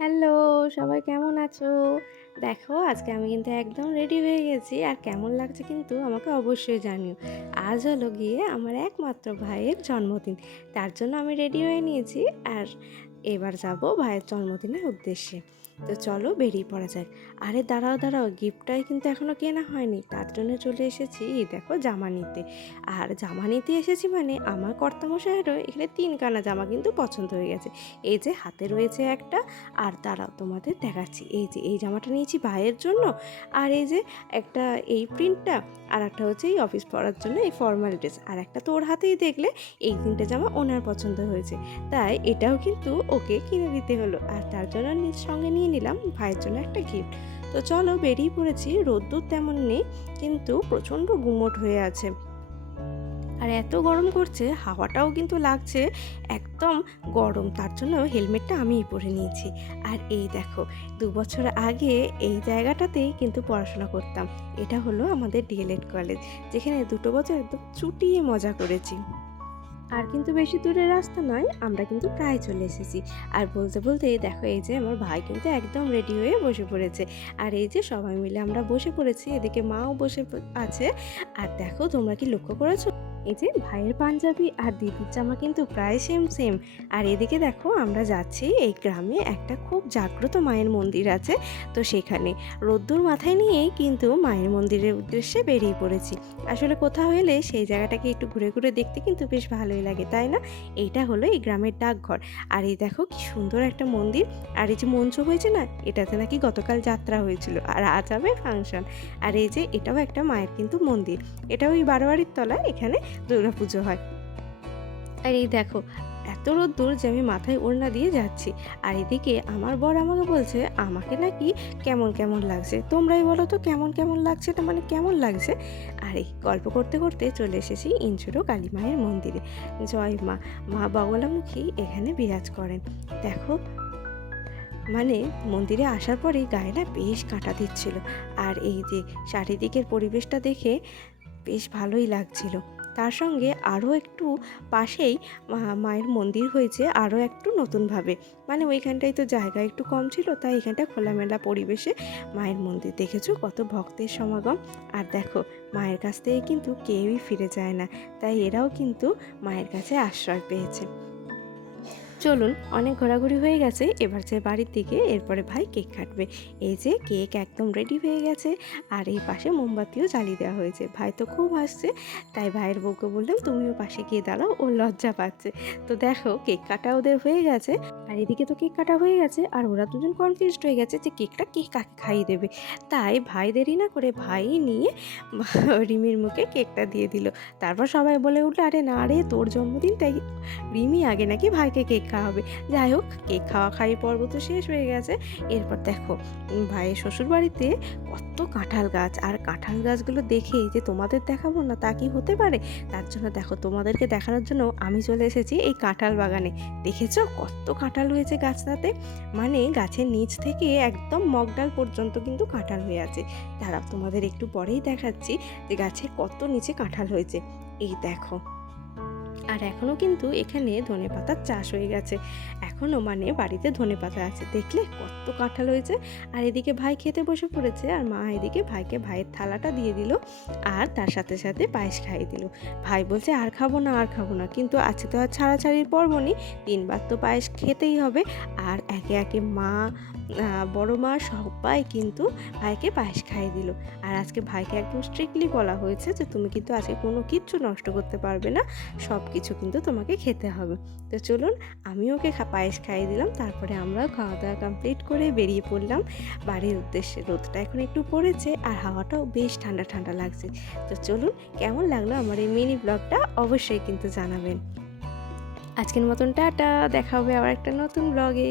Hello, সবাই কেমন আছো? দেখো, আজকে আমি কিন্তু একদম রেডি হয়ে গেছি আর কেমন লাগছে কিন্তু আমাকে অবশ্যই জানিও। আজ হলো গিয়ে আমার একমাত্র ভাইয়ের জন্মদিন, তার জন্য আমি রেডি হয়ে নিয়েছি আর এবার যাব ভাইয়ের জন্মদিনের উদ্দেশ্যে। তো চলো বেরিয়ে পড়া যাক। আরে দাঁড়াও দাঁড়াও, গিফটটাই কিন্তু এখনও কেনা হয়নি। তার জন্য চলে এসেছি দেখো জামা নিতে। আর জামা নিতে এসেছি মানে আমার কর্তামশাইয়েরও এখানে তিন কানা জামা কিন্তু পছন্দ হয়ে গেছে। এই যে হাতে রয়েছে একটা, আর দাঁড়াও তোমাদের দেখাচ্ছি। এই যে এই জামাটা নিয়েছি ভাইয়ের জন্য, আর এই যে একটা এই প্রিন্টটা, আর একটা হচ্ছে এই অফিস পরার জন্য এই ফর্মাল ড্রেস। আর একটা তো ওর হাতেই দেখলে এই তিনটে জামা ওনার পছন্দ হয়েছে। তাই এটাও কিন্তু ওকে কিনে দিতে হলো। আর তার জন্য নিজ সঙ্গে নিয়ে নিলাম, ভাইয়ের জন্য একটা গিফট তো চলো বেরিয়ে পড়েছি, রোদ্দুর তেমন নেই, কিন্তু প্রচণ্ড গুমোট হয়ে আছে। আর এত গরম করছে, হাওয়াটাও কিন্তু লাগছে, একদম গরম, তার জন্য হেলমেটটা আমিই পরে নিয়েছি। আর এই দেখো, দু বছর আগে এই জায়গাটাতেই কিন্তু পড়াশোনা করতাম, এটা হলো আমাদের ডিএলএড কলেজ যেখানে দুটো বছর একদম চুটিয়ে মজা করেছি। আর কিন্তু বেশি দূরের রাস্তা নয়, আমরা কিন্তু প্রায় চলে এসেছি। আর বলতে বলতে দেখো এই যে আমার ভাই কিন্তু একদম রেডি হয়ে বসে পড়েছে। আর এই যে সবাই মিলে আমরা বসে পড়েছি, এদিকে মাও বসে আছে। আর দেখো তোমরা কি লক্ষ্য করেছ? এই যে ভাইয়ের পাঞ্জাবি আর দিদির জামা কিন্তু প্রায় সেম সেম আর এদিকে দেখো আমরা যাচ্ছি, এই গ্রামে একটা খুব জাগ্রত মায়ের মন্দির আছে, তো সেখানে। রোদ্দুর মাথায় নিয়েই কিন্তু মায়ের মন্দিরের উদ্দেশ্যে বেরিয়ে পড়েছি। আসলে কোথাও এলে সেই জায়গাটাকে একটু ঘুরে ঘুরে দেখতে কিন্তু বেশ ভালোই লাগে, তাই না? এইটা হলো এই গ্রামের ডাকঘর। আর এই দেখো কি সুন্দর একটা মন্দির। আর এই যে মঞ্চ হয়েছে না, এটাতে নাকি গতকাল যাত্রা হয়েছিল আর আজ হবে ফাংশন। আর এই যে এটাও একটা মায়ের কিন্তু মন্দির। এটাও ওই বারোয়ারির তলায়, এখানে দুর্গাপুজো হয়। আর এই দেখো, এত রোদ্দুর যে আমি মাথায় ওড়না দিয়ে যাচ্ছি। আর এদিকে আমার বর আমাকে বলছে, আমাকে নাকি কেমন কেমন লাগছে? তোমরাই বলো তো কেমন কেমন লাগছে? এটা মানে কেমন লাগছে? আর এই গল্প করতে করতে চলে এসেছি ইনচুরো কালী মায়ের মন্দিরে। জয় মা মা বগলামুখী এখানে বিরাজ করেন। দেখো মানে মন্দিরে আসার পরেই গায়ে না বেশ কাঁটা দিচ্ছিল। আর এই যে চারিদিকের পরিবেশটা দেখে বেশ ভালোই লাগছিল। তার সঙ্গে আরও একটু পাশেই মায়ের মন্দির হয়েছে আরও একটু নতুনভাবে। মানে ওইখানটায় তো জায়গা একটু কম ছিল, তাই এখানটা খোলামেলা পরিবেশে মায়ের মন্দির দেখেছ? কত ভক্তের সমাগম। আর দেখো, মায়ের কাছ থেকে কিন্তু কেউই ফিরে যায় না, তাই এরাও কিন্তু মায়ের কাছে আশ্রয় পেয়েছে। চলুন, অনেক ঘোরাঘুরি হয়ে গেছে, এবার যে বাড়ির দিকে, এরপরে ভাই কেক কাটবে। এই যে কেক একদম রেডি হয়ে গেছে, আর এই পাশে মোমবাতিও জ্বালিয়ে দেওয়া হয়েছে। ভাই তো খুব হাসছে, তাই ভাইয়ের বউকে বললাম, তুমিও পাশে গিয়ে দাঁড়াও, ও লজ্জা পাচ্ছে। তো দেখো, কেক কাটা ওদের হয়ে গেছে, আর এদিকে তো কেক কাটা হয়ে গেছে, আর ওরা দুজন কনফিউজড হয়ে গেছে যে কেকটা কে কাকে খাইয়ে দেবে। তাই ভাই দেরি না করে ভাই নিয়ে রিমির মুখে কেকটা দিয়ে দিল। তারপর সবাই বলে উঠল, আরে না রে, তোর জন্মদিন তাই রিমি আগে নাকি ভাইকে কেক খাওয়াবে যাই হোক, কেক খাওয়া খাই পর্ব তো শেষ হয়ে গেছে। এরপর দেখো ভাইয়ের শ্বশুর বাড়িতে কত কাঁঠাল গাছ। আর কাঁঠাল গাছগুলো দেখে যে তোমাদের দেখাবো না, তা কি হতে পারে? তার জন্য দেখো, তোমাদেরকে দেখানোর জন্য আমি চলে এসেছি এই কাঁঠাল বাগানে। দেখেছ? কত কাঁঠাল হয়েছে গাছটাতে। মানে গাছের নিচ থেকে একদম মগডাল পর্যন্ত কিন্তু কাঁঠাল হয়ে আছে। দাঁড়াও, তোমাদের একটু পরেই দেখাচ্ছি যে গাছের কত নিচে কাঁঠাল হয়েছে। এই দেখো আর এখনও কিন্তু এখানে ধনে পাতার চাষ হয়ে গেছে। এখনও মানে বাড়িতে ধনে পাতা আছে। দেখলে কত কাঁঠাল হয়েছে। আর এদিকে ভাই খেতে বসে পড়েছে আর মা এদিকে ভাইকে ভাইয়ের থালাটা দিয়ে দিল আর তার সাথে সাথে পায়েস খাইয়ে দিল। ভাই বলছে, আর খাব না, আর খাব না। কিন্তু আছে তো আর ছাড়াছাড়ির পর্ব নেই। তিনবার তো পায়েস খেতেই হবে। আর একে একে মা বড় মা সবাই কিন্তু ভাইকে পায়েস খাইয়ে দিল। আর আজকে ভাইকে একদম স্ট্রিক্টলি বলা হয়েছে যে, তুমি কিন্তু আজকে কোনো কিচ্ছু নষ্ট করতে পারবে না। সব কিছু কিন্তু তোমাকে খেতে হবে। তো চলুন আমি ওকে পায়েস খাইয়ে দিলাম, তারপরে আমরাও খাওয়া দাওয়া কমপ্লিট করে বেরিয়ে পড়লাম বাড়ির উদ্দেশ্যে। রোদটা এখন একটু পড়েছে আর হাওয়াটাও বেশ ঠান্ডা ঠান্ডা লাগছে। তো চলুন, কেমন লাগল আমার এই মিনি ব্লগটা অবশ্যই কিন্তু জানাবেন। আজকের মতন টাটা, দেখা হবে আবার একটা নতুন ব্লগে